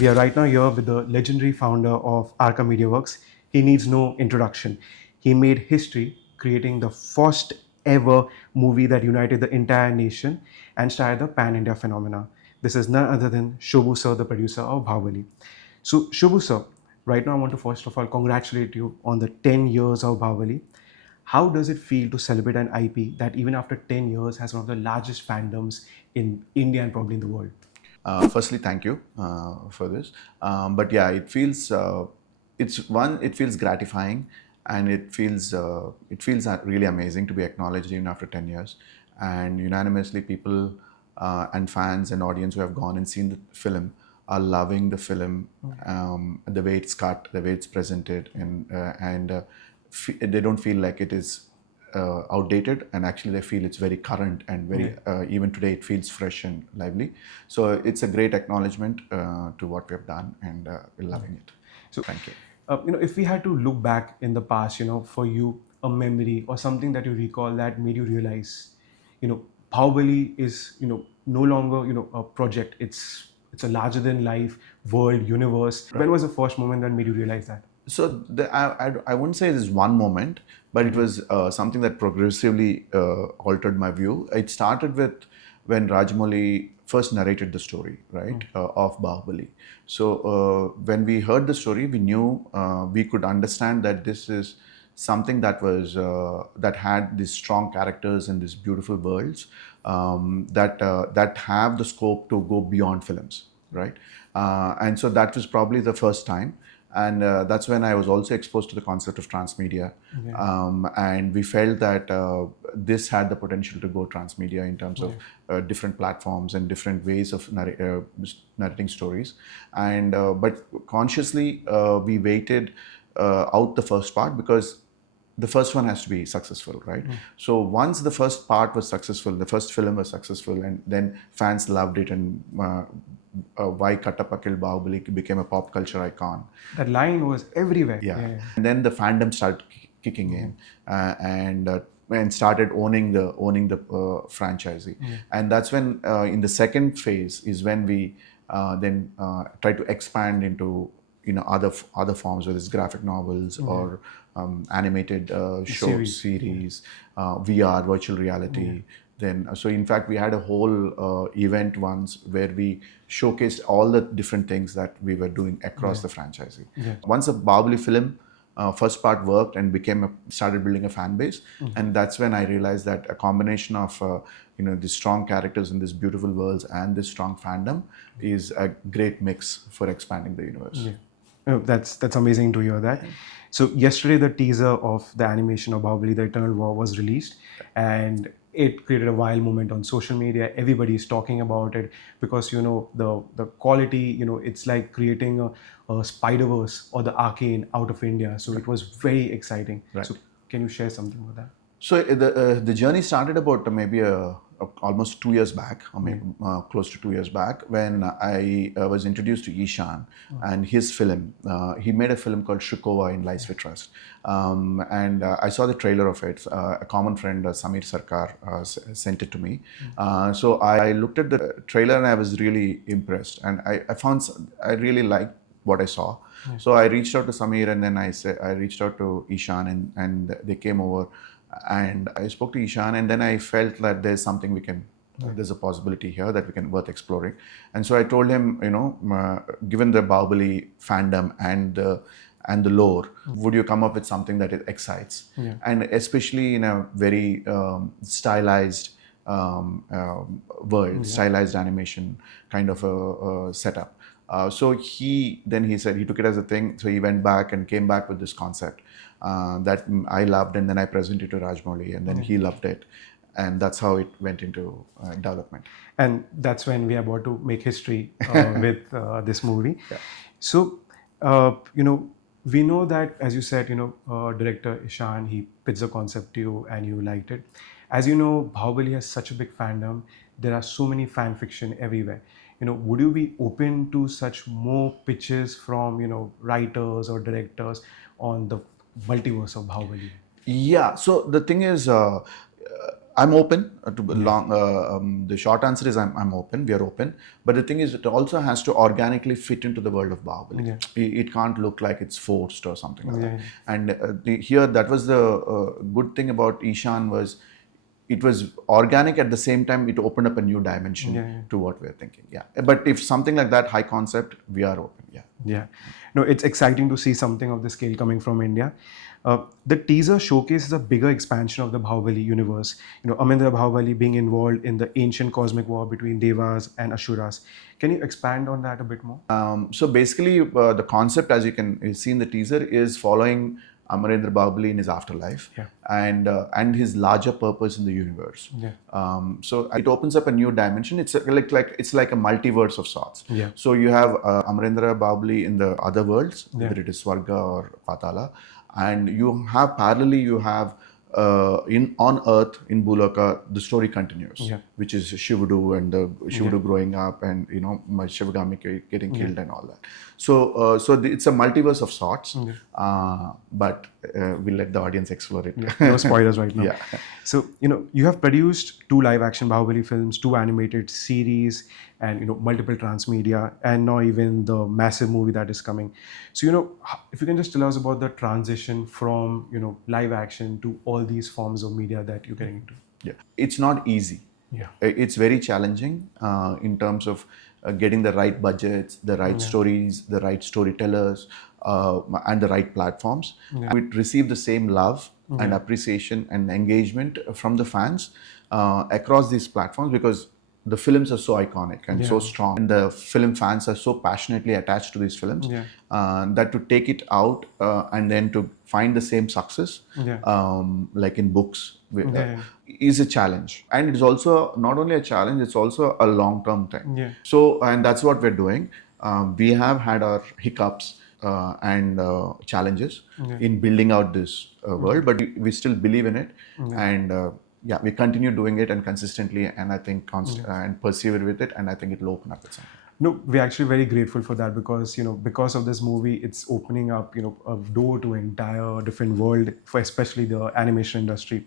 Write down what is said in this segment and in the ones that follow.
We are right now here with the legendary founder of Arka Mediaworks. He needs no introduction. He made history creating the first ever movie that united the entire nation and started the pan-India phenomena. This is none other than Shobu sir, the producer of Baahubali. So Shobu sir, right now I want to first of all congratulate you on the 10 years of Baahubali. How does it feel to celebrate an IP that even after 10 years has one of the largest fandoms in India and probably in the world? Firstly, thank you for this. But yeah, it feels gratifying, and it feels really amazing to be acknowledged even after 10 years. And unanimously, people and fans and audience who have gone and seen the film are loving the film, the way it's cut, the way it's presented, and they don't feel like it is outdated, and actually they feel it's very current and very even today it feels fresh and lively. So it's a great acknowledgement to what we have done, and we're loving it. So thank you. If we had to look back in the past, for you, a memory or something that you recall that made you realize, Bahubali is, no longer, a project. It's a larger than life world, universe. When was the first moment that made you realize that? So I wouldn't say there's one moment, but it was something that progressively altered my view. It started with when Rajamouli first narrated the story, right, of Baahubali. So when we heard the story, we knew we could understand that this is something that was that had these strong characters and these beautiful worlds that have the scope to go beyond films, right? And so that was probably the first time. And that's when I was also exposed to the concept of transmedia. And we felt that this had the potential to go transmedia in terms of different platforms and different ways of narrating stories. And but consciously, we waited out the first part because the first one has to be successful, right? So once the first part was successful, the first film was successful, and then fans loved it, and why Kattappa killed Bahubali became a pop culture icon. That line was everywhere. Yeah. And then the fandom started kicking in, and started owning the franchisee. And that's when in the second phase is when we then try to expand into other forms, whether it's graphic novels or animated shows, series, VR, virtual reality. Then, so in fact, we had a whole event once where we showcased all the different things that we were doing across the franchisee. Once the Baahubali film first part worked and started building a fan base, and that's when I realized that a combination of these strong characters in these beautiful worlds and this strong fandom is a great mix for expanding the universe. That's amazing to hear that. So yesterday, the teaser of the animation of Baahubali: The Eternal War was released, and it created a viral moment on social media. Everybody is talking about it because the quality. It's like creating a Spider-Verse or the Arcane out of India. So it was very exciting. Right. So can you share something about that? So the journey started about maybe almost 2 years back, or maybe close to 2 years back, when I was introduced to Ishan and his film. He made a film called Shukova in Lies We Trust, and I saw the trailer of it. A common friend, Samir Sarkar, sent it to me. So I looked at the trailer and I was really impressed, and I really liked what I saw. So I reached out to Samir, and then I reached out to Ishan, and they came over. And I spoke to Ishan, and then I felt that there's something there's a possibility here that we can worth exploring. And so I told him, given the Baahubali fandom and the lore, would you come up with something that it excites? And especially in a very stylized world, stylized animation kind of a setup. So he said he took it as a thing. So he went back and came back with this concept that I loved, and then I presented it to Rajamouli, and then he loved it, and that's how it went into development. And that's when we are about to make history with this movie. So we know that, as you said, director Ishan, he pitched the concept to you and you liked it. As you know, Bahubali has such a big fandom. There are so many fan fiction everywhere. Would you be open to such more pitches from, writers or directors on the multiverse of Bahubali? Yeah, so the thing is, I'm open to long. The short answer is I'm open. We are open. But the thing is, it also has to organically fit into the world of Baahubali. It can't look like it's forced or something like that. And here, that was the good thing about Ishan was it was organic at the same time. It opened up a new dimension to what we're thinking. Yeah. But if something like that, high concept, we are open. Yeah. Yeah. No, it's exciting to see something of the scale coming from India. The teaser showcases a bigger expansion of the Baahubali universe. Amindra Baahubali being involved in the ancient cosmic war between Devas and Asuras. Can you expand on that a bit more? So basically, the concept, as you can see in the teaser, is following Amarendra Baahubali in his afterlife and his larger purpose in the universe. So it opens up a new dimension. It's like a multiverse of sorts. So you have Amarendra Baahubali in the other worlds, whether it is Swarga or Patala, and you have parallelly on Earth in Bhuloka the story continues, which is Shivudu and the Shivudu growing up and my Shivagami getting killed and all that. So it's a multiverse of sorts, but we'll let the audience explore it. No spoilers right now. So you have produced 2 live action Baahubali films, 2 animated series, and multiple transmedia, and now even the massive movie that is coming. So if you can just tell us about the transition from live action to all these forms of media that you're getting into. It's not easy. It's very challenging in terms of getting the right budgets, the right stories, the right storytellers, and the right platforms. We receive the same love and appreciation and engagement from the fans across these platforms because the films are so iconic and so strong, and the film fans are so passionately attached to these films that to take it out and then to find the same success like in books is a challenge. And it's also not only a challenge, it's also a long-term thing. So, and that's what we're doing. We have had our hiccups and challenges in building out this world, but we still believe in it. And we continue doing it and consistently, and I think and persevere with it, and I think it'll open up at some point. No, we're actually very grateful for that because because of this movie, it's opening up a door to an entire different world for especially the animation industry.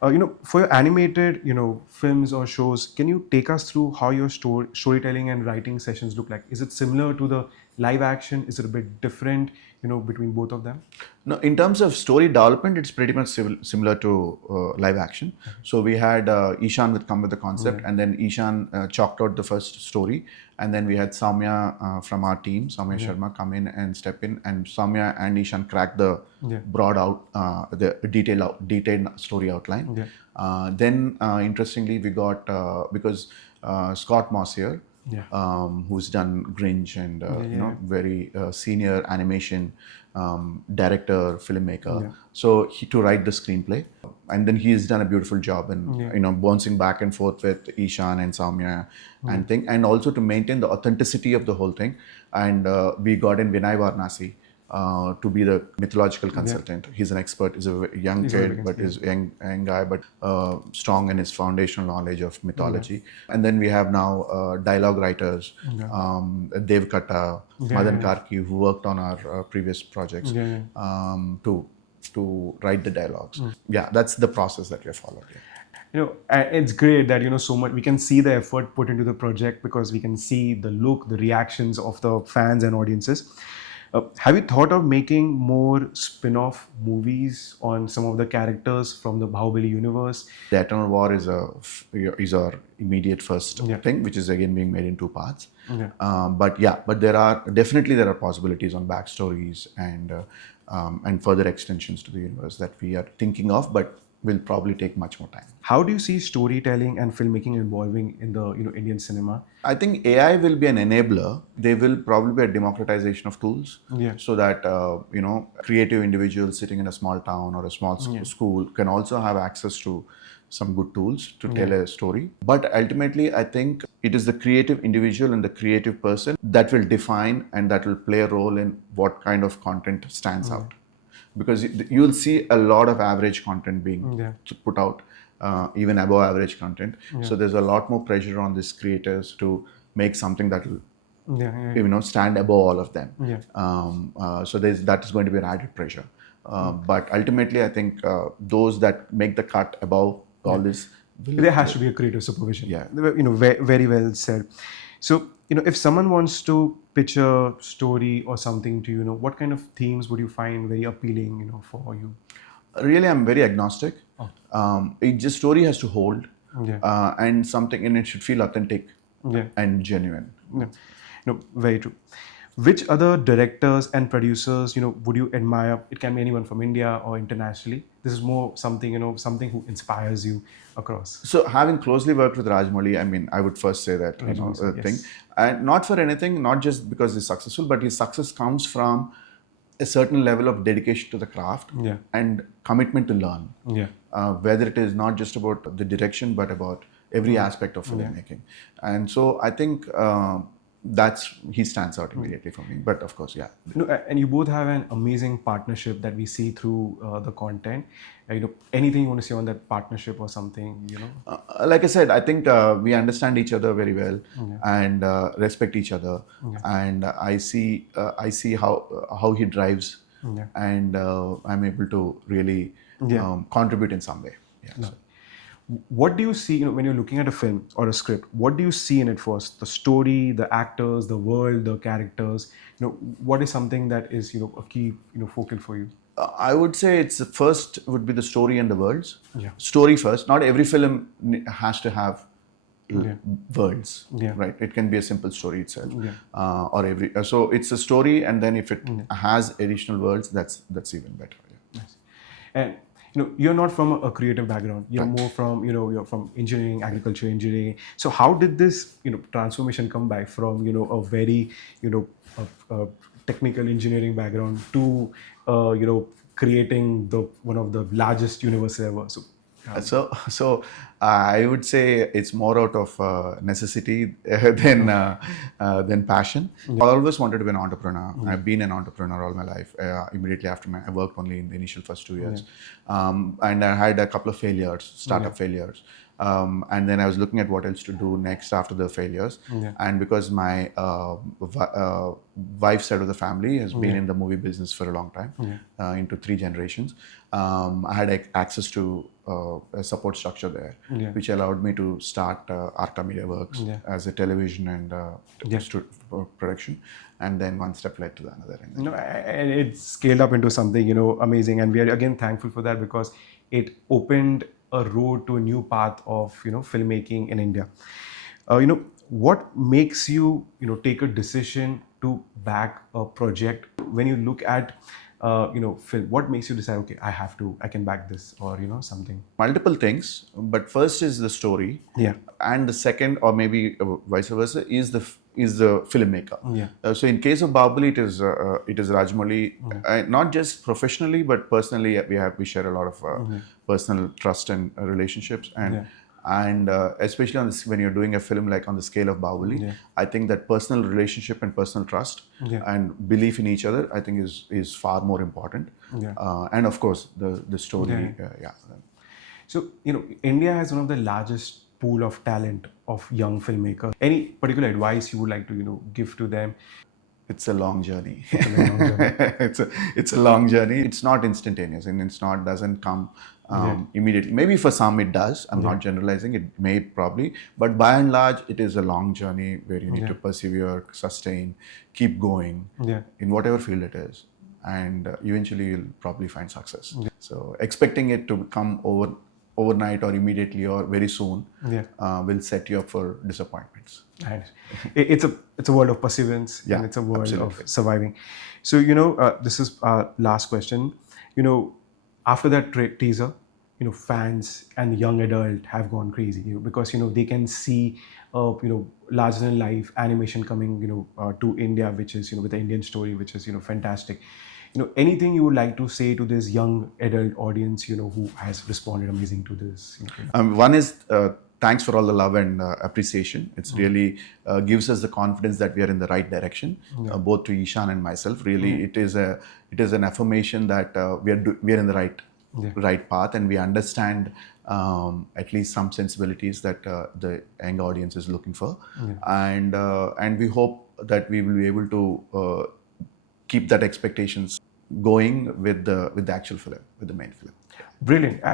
For your animated films or shows, can you take us through how your storytelling and writing sessions look like? Is it similar to the live action? Is it a bit different between both of them? No, in terms of story development, it's pretty much similar to live action. So we had Ishan would come with the concept, and then Ishan chalked out the first story, and then we had Soumya from our team, Soumya Sharma, come in and step in, and Soumya and Ishan cracked the broad out, the detailed story outline. Then interestingly, we got because Scott Moss here, who's done Grinch and very senior animation director, filmmaker. So to write the screenplay, and then he's done a beautiful job in bouncing back and forth with Ishan and Soumya and also to maintain the authenticity of the whole thing. And we got in Vinay Varnasi to be the mythological consultant. He's an expert. He's a young kid, but he's a young guy, but strong in his foundational knowledge of mythology. And then we have now dialogue writers, Dev Katta, Madan Karki, who worked on our previous projects to write the dialogues. That's the process that we followed. It's great that so much we can see the effort put into the project because we can see the look, the reactions of the fans and audiences. Have you thought of making more spin-off movies on some of the characters from the Baahubali universe? The Eternal War is our immediate first thing, which is again being made in 2 parts. But there are possibilities on backstories and further extensions to the universe that we are thinking of, but will probably take much more time. How do you see storytelling and filmmaking evolving in the Indian cinema? I think AI will be an enabler. There will probably be a democratization of tools, so that creative individuals sitting in a small town or a small school can also have access to some good tools to tell a story. But ultimately, I think it is the creative individual and the creative person that will define and that will play a role in what kind of content stands out. Because you'll see a lot of average content being put out, even above average content. So there's a lot more pressure on these creators to make something that will stand above all of them. So that is going to be an added pressure. But ultimately, I think those that make the cut above all this. There has to be a creative supervision. Yeah. Very well said. So, if someone wants to pitch a story or something to what kind of themes would you find very appealing, for you? Really, I'm very agnostic. It just story has to hold, Yeah. and something, and it should feel authentic Yeah. and genuine. No, very true. Which other directors and producers, would you admire? It can be anyone from India or internationally. This is more something, something who inspires you across. So, having closely worked with Rajamouli, I mean, I would first say that Rajamouli, thing, yes. and not for anything, not just because he's successful, but his success comes from a certain level of dedication to the craft Yeah. and commitment to learn. Yeah. Whether it is not just about the direction, but about every aspect of filmmaking. And so I think he stands out immediately for me. But of course, yeah. And you both have an amazing partnership that we see through the content. Anything you want to say on that partnership or something, Like I said, I think we understand each other very well and respect each other. And I see how he drives, and I'm able to really contribute in some way. Yeah. So. What do you see, when you're looking at a film or a script? What do you see in it first? The story, the actors, the world, the characters. What is something that is a key focal for you? I would say it's first would be the story and the worlds. Yeah. Story first. Not every film has to have worlds, right? It can be a simple story itself, so it's a story, and then if it has additional worlds, that's even better. Yeah. Nice. And you're not from a creative background. You're more from you're from engineering, agriculture engineering. So how did this transformation come by from a very technical engineering background to creating one of the largest universes ever? So I would say it's more out of necessity than passion. I always wanted to be an entrepreneur. I've been an entrepreneur all my life. Immediately after I worked only in the initial first 2 years, and I had a couple of failures, startup failures. And then I was looking at what else to do next after the failures. And because my wife's side of the family has been in the movie business for a long time, into 3 generations, I had access to a support structure there, which allowed me to start Arka Mediaworks as a television and production. And then one step led to the another. And it scaled up into something amazing. And we are again thankful for that, because it opened a road to a new path of filmmaking in India. What makes you take a decision to back a project when you look at film? What makes you decide, okay, I can back this, or something? Multiple things, but first is the story, and the second, or maybe vice versa, is the filmmaker. So in case of Baahubali, it is Rajamouli, not just professionally but personally. We share a lot of personal trust and relationships, and especially on this, when you're doing a film like on the scale of Baahubali, I think that personal relationship and personal trust and belief in each other, I think is far more important. And of course the story. So India has one of the largest pool of talent of young filmmakers. Any particular advice you would like to give to them? It's a long journey. It's a long journey. It's not instantaneous, and doesn't come immediately. Maybe for some it does. I'm not generalizing. It may probably, but by and large, it is a long journey where you need to persevere, sustain, keep going in whatever field it is, and eventually you'll probably find success. So expecting it to come overnight or immediately or very soon will set you up for disappointments. Right. It's a world of perseverance, and it's a world of surviving. So this is our last question. After that teaser, fans and young adult have gone crazy, because they can see larger than life animation coming to India, which is with the Indian story, which is fantastic. Anything you would like to say to this young adult audience who has responded amazing to this? One is thanks for all the love and appreciation. It's really gives us the confidence that we are in the right direction, both to Ishan and myself. Really, it is an affirmation that we are in the right path, and we understand at least some sensibilities that the young audience is looking for, and we hope that we will be able to keep that expectations going with the actual film, with the main film. Brilliant.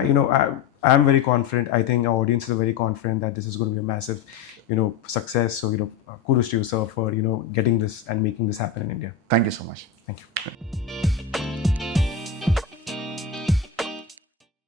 I'm very confident. I think our audiences are very confident that this is going to be a massive, success. So, kudos to you, sir, for, getting this and making this happen in India. Thank you so much. Thank you.